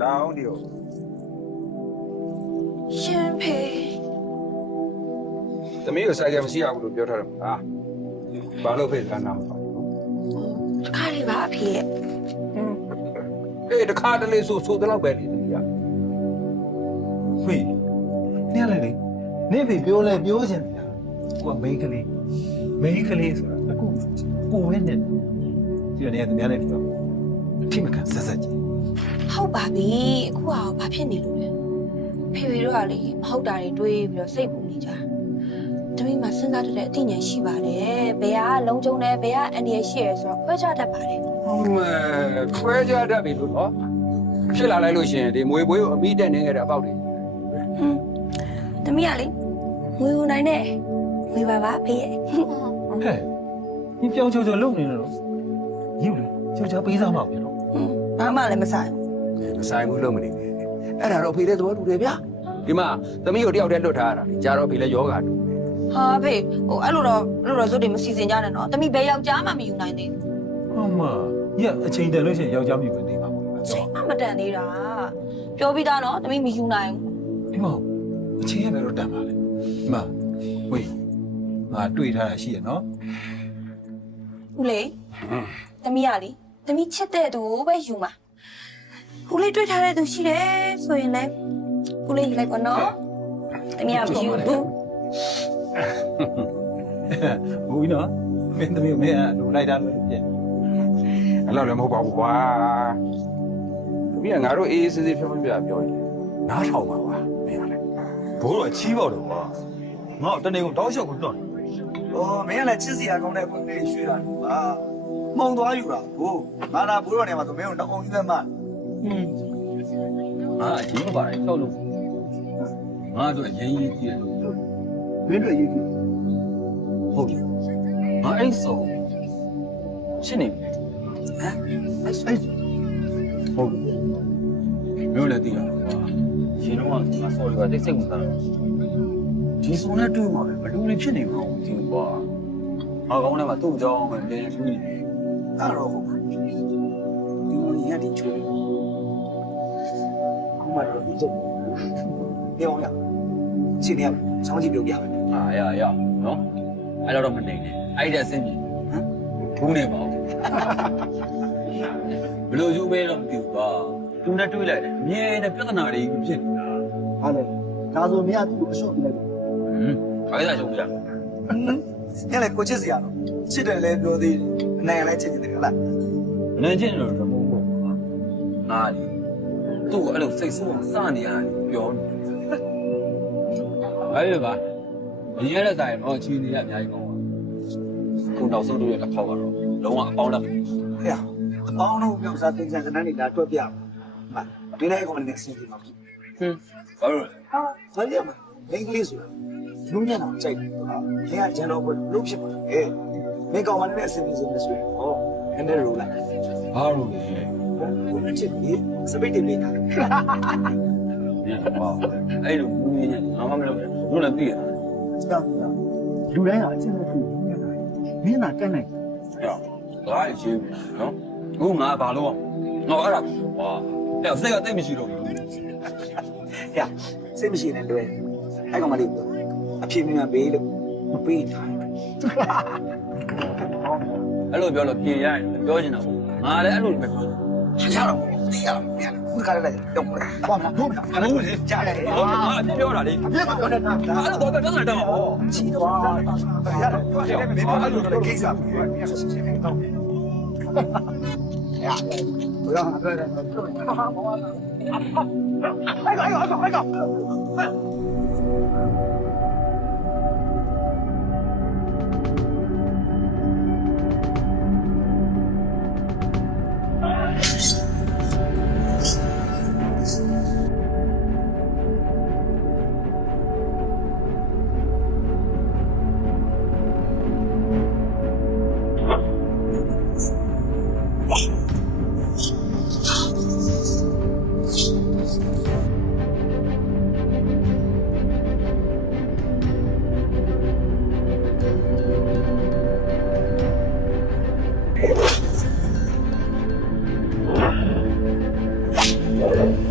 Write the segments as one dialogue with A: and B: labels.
A: လာအောင်ဒီကို
B: ရှင်ဖေ
A: သမီးကိုဆိုင်ကမရှိရဘူးလို့ပြောထားတယ်မလားဘာလို့ဖိတ်ကနာမပါဘူး
B: တခါလေးပါအဖေရဲ့
A: အေးတခါတလေဆိုဆိုတော့ပဲလေသမီးက
C: ဖေးနင်းလည်းလေနင်းဖေပြောလဲပြောချင်တယ်ကိုကမိန်းကလေးမိန်းကလေးဆိုတာအခုကိုဝဲနေဒီနေ့တည်းများနေပြောအထိမခံဆက်ဆက်ကြည့်
B: ဟုတ်ပါပြီအခုကဘာဖြစ်နေလို့လဲဖေဖေတို့ကလေမဟုတ်တာတွေတွေးပြီးတော့စိတ်ပူနေကြတမီးမှာစဉ်းစားတတ်တဲ့အသိဉာဏ်ရှိပါတယ်ဘယ်ကလုံးကျုံတယ်ဘယ်ကအန်ဒီရရှိရဲဆိုတော့ခွဲခြားတတ်ပါတယ်
A: ဟုတ်မဲခွဲကြတတ်ပြီလို့နော်ဖြစ်လာလိုက်လို့ရှိရင်ဒီမွေပွေးကိုအမိတက်နေခဲ့တဲ့အပေါက်တွေ
B: ဟွန်းတမီးကလေငွေဝင်နိုင်တဲ့ငွေပါပါဖေရဲ့
C: ဟဲ့ဒီပြောင်းချိုချိုလုံနေလို့ယူလေချိုချိုပေးစားမှာပြန်တော့
B: ဟွန်းဘာမှလည်းမဆိုင်
A: မဆိုင်ဘူးလို့မနေနဲ့အဲ့ဒါတော့ဖေတဲ့သဘောတူတယ်ဗျာဒီမှာသမီးကိုတယောက်တည်းလွတ်ထားရတာလေကြာတော့ဖေလည်းယောဂါတူ
B: ဟာဖေဟိုအဲ့လိုတော့အဲ့လိုတော့ဇွတ်တွေမစီစဉ်ကြနဲ့နော်တမီးဘယ်ယောက်ျားမှမယူနိုင်သေးဘူး
C: အမညအချိန်တန်လို့ရှိရင်ယောက်ျားမျိုးပဲနေပါဘူး
B: ချိန်မှမတန်သေးတာပြောပြီးသားနော်တမီးမယူနိုင်ဘူး
C: ဒီမှာအချိန်ရပဲတော့တန်ပါလေဒီမှာဝေးငါတွေ့ထားတာရှိရနော်
B: ဦးလေးတမီးကလေတမီးချစ်တဲ့သူကိုပဲယူမှာ ဦးလေးတွေ့ထားတဲ့သူရှိတယ်ဆိုရင်လည်းဦးလေးယူလိုက်ပါနော်တမီးကမယူဘူး
C: ဘူးနော်မင်းသမီးမင်းကလူလိုက်တာလို့ပြည့်
A: အဲ့လိုလည်းမဟုတ်ပါဘူးကွာသမီးကငါတို့အေးအေးဆေးဆေးဖြောင်းဖြောင်းပြပြောရင်နားထောင်ပါကွာမင်းကလည်း
D: ဘိုးတော်ချီးပေါ့တော့ကွာငါ့တနေ့ကတောက်လျှောက်ကိုတော့။
E: အော်မင်းကလည်းချစ်စရာကောင်းတဲ့ကိုလေးရွှေ့တာလို့ပါ။မှုံသွားယူတာဘို့။ငါနာဘိုးတော်နေမှာဆိုမင်းတို့တောင်းအောင်ကြီးပဲမှ
D: ငါအရင်ကပါတယ်တောက်လို့ငါတို့အရင်ကြီးကြည့်တယ်
E: မင်းတို့ရေးကြည့်
D: ဟုတ်တယ်ငါအဲ့ဆိုရှင်းနေပြီ။
E: အဲ့အဲ့
D: ဟုတ်တယ်မျိုးလည်းသိရကွာရှင်တော့ငါ sorry ကတိတ်စိတ်ဝင်စားတော့ဒီစုံနဲ့တွေ့မှာပဲဘလူးလေးဖြစ်နေမှာဒီကွာငါကောင်းတယ်မှာသူ့ကြောင်းပဲနေနေပြီ
E: အဲ့တော့ဟုတ်ပါဒီလိုရတဲ့ချိုး။ခုမှတော့ဒီချ က်။ပြောင်းရ။ချင်းနေရချောင်းကြည့်ပြောပြမယ်
D: အာရရနော်အဲ့တော့မနေနဲ့အဲ့ဒါအဆင်ပြေဟမ်ဘူးနေပါဦးဘလို့ယူမဲတော့မသိဘူးကွာသူနဲ့တွေ့လိုက်တယ်အမြဲတမ်းပြဿနာတွေဖြစ်နေတာ။
E: ဟာလေ။ဒါဆိုမင်းကသူ့ကိုအရှုံးပြလိုက်တော့
D: ဟမ်အဲ့ဒါကြောင့်ပြရမယ်။
E: ညလည်းကိုချစ်စရာတော့ချစ်တယ်လည်းပြောသေးတယ်။အနိုင်လည်းချစ်နေတယ်ဟလား။
D: နန်းချင်းတော့မဟုတ်ဘူးကွာ။ငါလေ သူ့ကိုအဲ့လိုစိတ်ဆိုးအောင်စနေရတယ်ပြောနေ။အဲ့ဒီပါအရင်ရက်ဆိုင်တော့ချီနေရအများကြီးကောင်းပါ။ခုနောက်ဆုံးတို့ရဲ့လက်ခေါက်ကတော့လုံးဝအပေါင်းလက်။
E: ဟဲ့။အပေါင်းတို့ပြောစားတင်ချင်တဲ့နေ့ဒါတွက်ပြပါ။ဟာဒီနေ့ကောင်လည်းစီးပြီးမှာ
D: ဟင်းဘာလို့လဲ
E: ဟာဘာရမလဲအင်္ဂလိပ်ဆိုတာလူညံ့အောင်ကြိုက်တယ်ဟာမင်းကဂျန်တော့ဘယ်လို့ဖြစ်မှာလဲမင်းကောင်မလေးနဲ့အဆင်ပြေစနေဆွေးဟောနည်းနည်းရိုးလိုက်
D: ဘာလို့လဲ
E: ဘုန်းချစ်ပြီးစပိတ်တင်နေတာ။
D: ညပါအဲ့လိုဘူးနေငါမှမလုပ်ဘူး။တို့လည်းသိရတာ
E: စမ်းပါလူတိုင်းကအချင်းချင်းညံ့တယ်မင်းကတက်နိုင်။
D: ဟဲ့။ဒါအချင်းနော်။အခုငါဘာလို့ငါအဲ့ဒါကွာ။အဲ့စိတ်ကတိတ်မရှိတော့ဘူး
E: ဟဲ့စိတ်မရှိနဲ့လွယ်အဲ့ကောင်မလေးအဖြေမြန်ပေးလို့မပေးထား။
D: အဲ့လိုပြောလို့ပြင်ရရင်ပြောချင်တာပေါ့။ငါလည်းအဲ့လိုပဲပြောတယ်
E: ရတော့သိရတော့မြန်ခုကလည်းတော့ဟောမှာဟုတ်မှာ။
D: ဟုတ်လေ။
E: ကြားတယ်
D: ဟောငါအပြစ်ပြောတာလေ။
E: အပြစ်မပြောနဲ့တာ
D: အဲ့လိုတော့ပြောနေတာတော့
E: ချီတော့ရတယ်အဲ့လိုတော့ကိစ္စပြီးမြန်ဆင်းဆင်းတော့ရဘယ်တော့မှပြောတယ်ဟာဟာမောလာအဲ့ကောင်အဲ့ကောင်အဲ့ Thank you.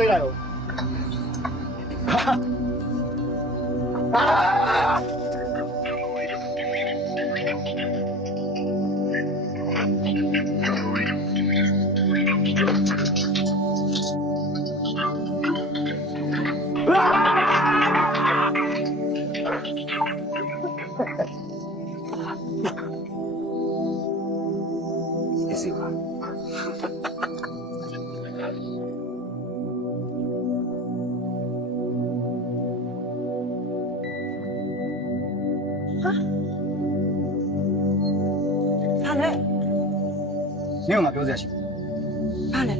E: စိ
A: ပြော
E: စရာရှိ
B: ဘာလဲ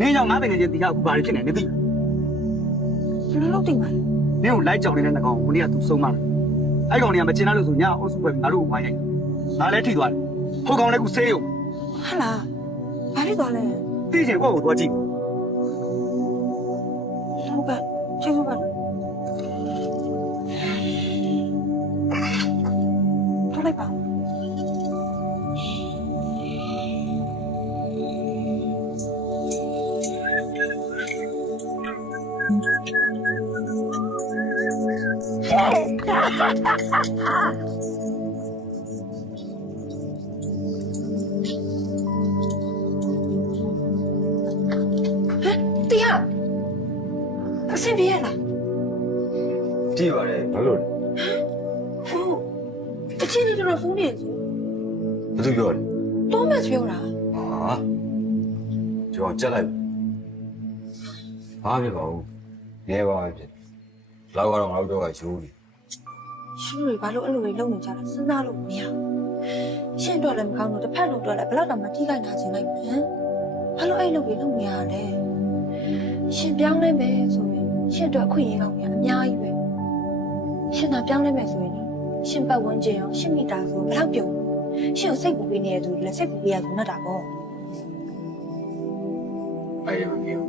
E: နင်းကြောင့်ငါတကယ်ချင်းတီးရအခုဘာတွေဖြစ်နေနေသိ
B: ဘယ်လိုလုပ်တင်ပါလဲ
E: နင်းကိုလိုက်ကြောင်နေတဲ့နှကောင်ကိုနေ့ကသူဆုံးမလားအဲ့ကောင်တွေကမကျင်လာလို့ဆိုညအုပ်စုပဲငါတို့ကိုဝိုင်းလိုက်ငါလည်းထိသွားတယ်ဟိုကောင်လည်းကူဆေးရုံ
B: ဟာလားဘာဖြစ်သွားလဲ
E: သိချင်ကိုယ့်ကိုသွားကြည့်
B: ဟုတ်ကဲ့ကျေးဇူးပါ တရားအဆင်ပြေရလား
D: ကြည့်ပါတယ်
A: ဘာလို့လဲ
B: ဟုတ်အချင်းကြီးတော့ဖုန်းနေဆို
D: ဘာသူပြောလဲ
B: တော့မပြောတာ
D: ဟာကျွန်တော်ကြက်လိုက်ဘာဖြစ်ပါဦးရဲပါဖြစ်လောက်ကတော့ငါတို့တော့ရိုးပြီ
B: ရှင်တွေဘာလို့အဲ့လိုတွေလုပ်နေကြလဲစဉ်းစားလို့မရဘူးရှင်တော့လည်းမကောင်းတော့တစ်ဖက်လို့တော့လည်းဘယ်တော့မှထိခိုက်နာခြင်းလိုက်မယ်ဘာလို့အဲ့လိုတွေလုပ်နေရလဲရှင်ပြောင်းလဲမယ်ဆိုရင်ရှင်တော့အခွင့်အရေးကောင်းများအများကြီးပဲရှင်သာပြောင်းလဲမယ်ဆိုရင်ရှင်ပတ်ဝန်းကျင်ရောရှင်မိသားစုဘယ်တော့ပြုံးရှင်ကိုစိတ်ပူပေးနေတဲ့သူတွေလည်းစိတ်ပူပေးရသူနဲ့တာပေါ့
D: အဲ့ရ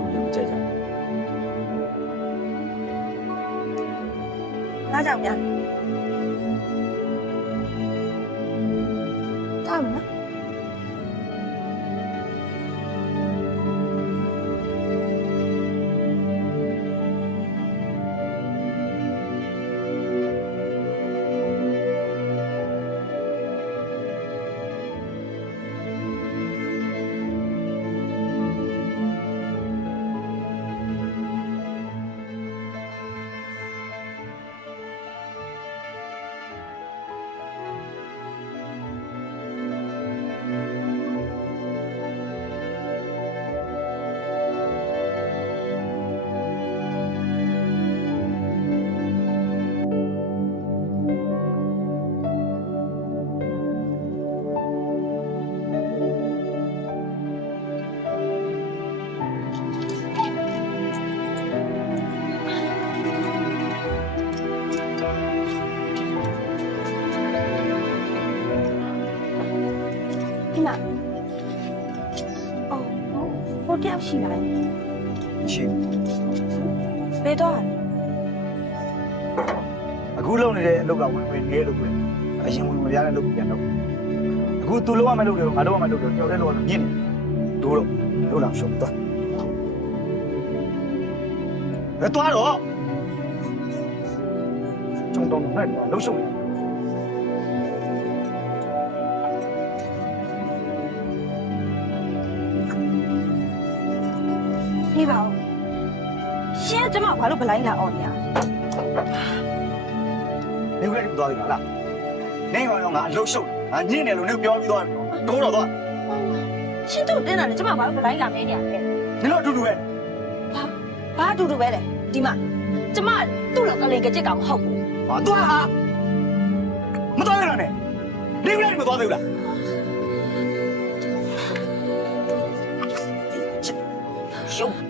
B: လူ
D: တွေမကြိုက်ကြဘူး
B: ငါကြောင့်များ ဒီမှာအော်ဟိုတယောက်ရှိလာတယ်
E: ရှိ
B: ဘယ်တော့
E: အခုလုံနေတဲ့အလုပ်ကဝင်ဝင်နေလို့ပဲအရင်ဝင်မပြားတဲ့လုပ်ပြန်တော့အခုသူလုံးဝမလုပ်တယ်ငါလုံးဝမလုပ်တယ်ကြောက်တဲ့လောကညင်းနေဒိုးတော့လို့လာရှုံးသွားဘယ်သွားတော့ကျုံတော့နိုင်တော့လှုပ်ရှုံး
B: နေပါဦးရှင်ကကျမဘာလို့ဗလိုင်းလာအောင်နေရ
E: နေဦးလည်းသွားပြီလားနေကောင်တော့ငါအလှုပ်ရှုံးငါညင်းတယ်လို့နေပြောပြီးသွားပြီဒိုးတော့သွား
B: ဟရှင်တို့တင်းတာလေကျမဘာလို့ဘလိုက်လာမဲနေရလဲ
E: နင်တို့အတူတူပဲ
B: ဘာဘာအတူတူပဲလေဒီမှာကျမသူ့လောက်ကလေးကကြစ်ကောင်မဟုတ်ဘူး
E: ဟာသွားဟာမတော်ရတာနဲ့နေမလားမတော်သေးဘူးလား
B: ရှုပ်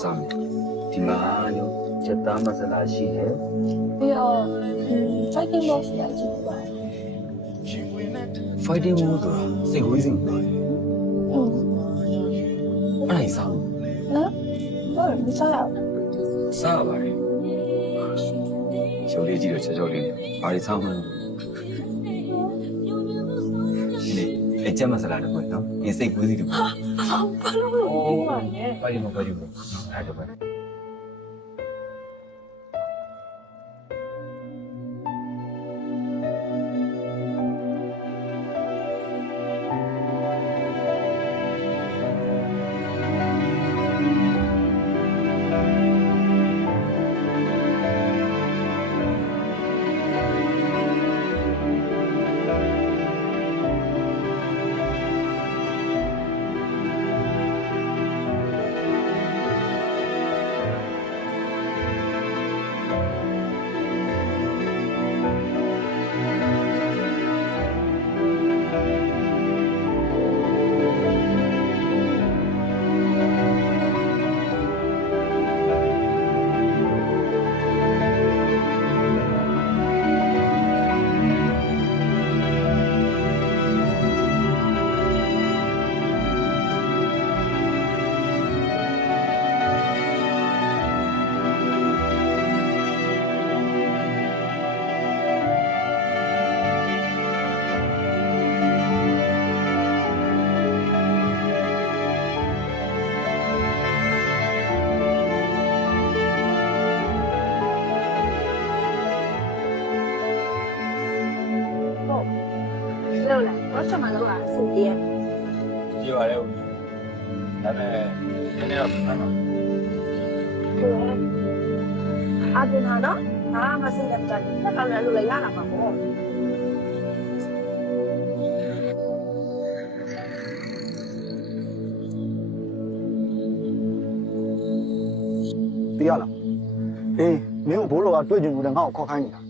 D: ပါစားမယ်ဒီမှာရောချက်သားမဆလာရှိတယ်
B: ပြီးတော့ fighting box ရကြည့်ပါ
D: fighting mode ဆိုတာစိတ်ဝေးစိတ်ပြောတယ်
B: ဟုတ်
D: အဲ့ဒါစား
B: နော်ဟုတ်မစားရဘူး
D: စားပါလေရှုပ်လေးကြည့်တော့ချက်ချက်လေးဘာတွေစားမှန်းဒီအချက်မဆလာတော့ပေါ့နော်ဒီစိတ်ဝေးစိတ်တော့
B: ဘာလို့လဲဒီမှာလဲ
D: ဘာလို့မ ပြောကြဘူးအဲ့
B: လို့လဲတော့ချက်မှတော့အဆင်ပြေရ
D: ပြေပါလေဦးဒါပေမဲ့နည်းနည်းတော့ပြန်တော့
B: အာတင်တာနော်ငါမစိတ်နဲ့ကြတယ်တက်ကောင်လည်းလို့လည်းရလာမှာပေါ့
E: သိရလားအေးမင်းကိုဘိုးတော်ကတွေ့ကြုံလို့လည်းငါ့ကိုခေါ်ခိုင်းနေတာ